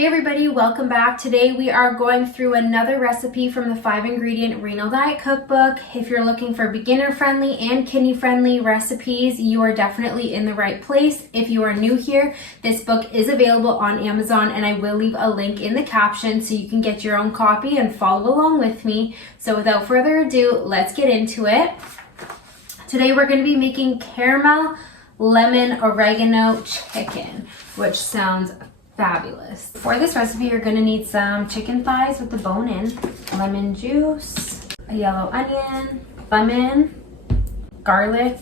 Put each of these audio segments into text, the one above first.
Hey everybody, welcome back. Today we are going through another recipe from the 5-ingredient Renal Diet Cookbook. If you're looking for beginner-friendly and kidney-friendly recipes, you are definitely in the right place. If you are new here, this book is available on Amazon and I will leave a link in the caption so you can get your own copy and follow along with me. So without further ado, let's get into it. Today we're going to be making Carmel Lemon Oregano Chicken, which sounds fabulous. For this recipe, you're going to need some chicken thighs with the bone in, lemon juice, a yellow onion, lemon, garlic,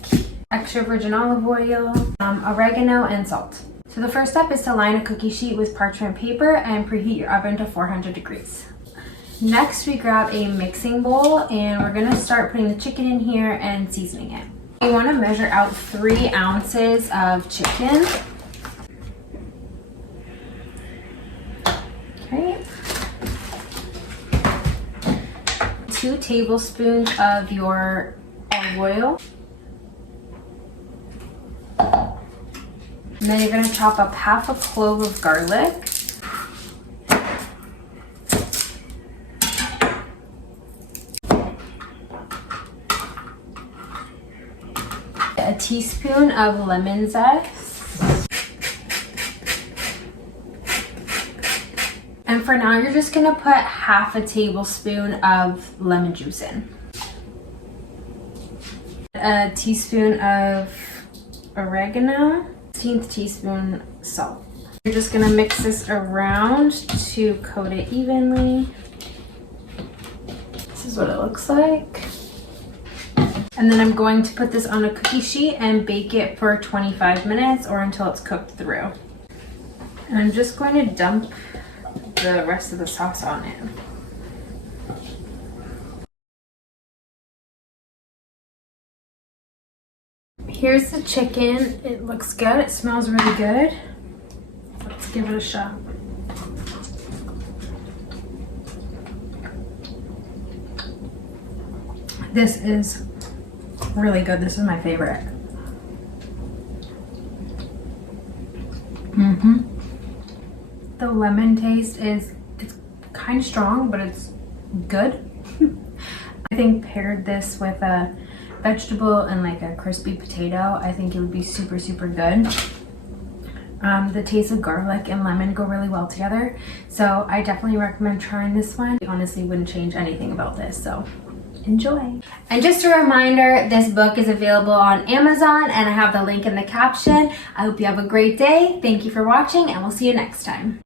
extra virgin olive oil, oregano, and salt. So the first step is to line a cookie sheet with parchment paper and preheat your oven to 400 degrees. Next, we grab a mixing bowl and we're going to start putting the chicken in here and seasoning it. You want to measure out 3 ounces of chicken. Okay. 2 tablespoons of your olive oil. And then you're going to chop up half a clove of garlic. A teaspoon of lemon zest. And for now, you're just gonna put half a tablespoon of lemon juice in. A teaspoon of oregano, 1/16 teaspoon salt. You're just gonna mix this around to coat it evenly. This is what it looks like. And then I'm going to put this on a cookie sheet and bake it for 25 minutes or until it's cooked through. And I'm just going to dump the rest of the sauce on it. Here's the chicken. It looks good. It smells really good. Let's give it a shot. This is really good. This is my favorite. The lemon taste it's kind of strong, but it's good. I think paired this with a vegetable and like a crispy potato, I think it would be super, super good. The taste of garlic and lemon go really well together. So I definitely recommend trying this one. I honestly wouldn't change anything about this, so enjoy. And just a reminder, this book is available on Amazon and I have the link in the caption. I hope you have a great day. Thank you for watching and we'll see you next time.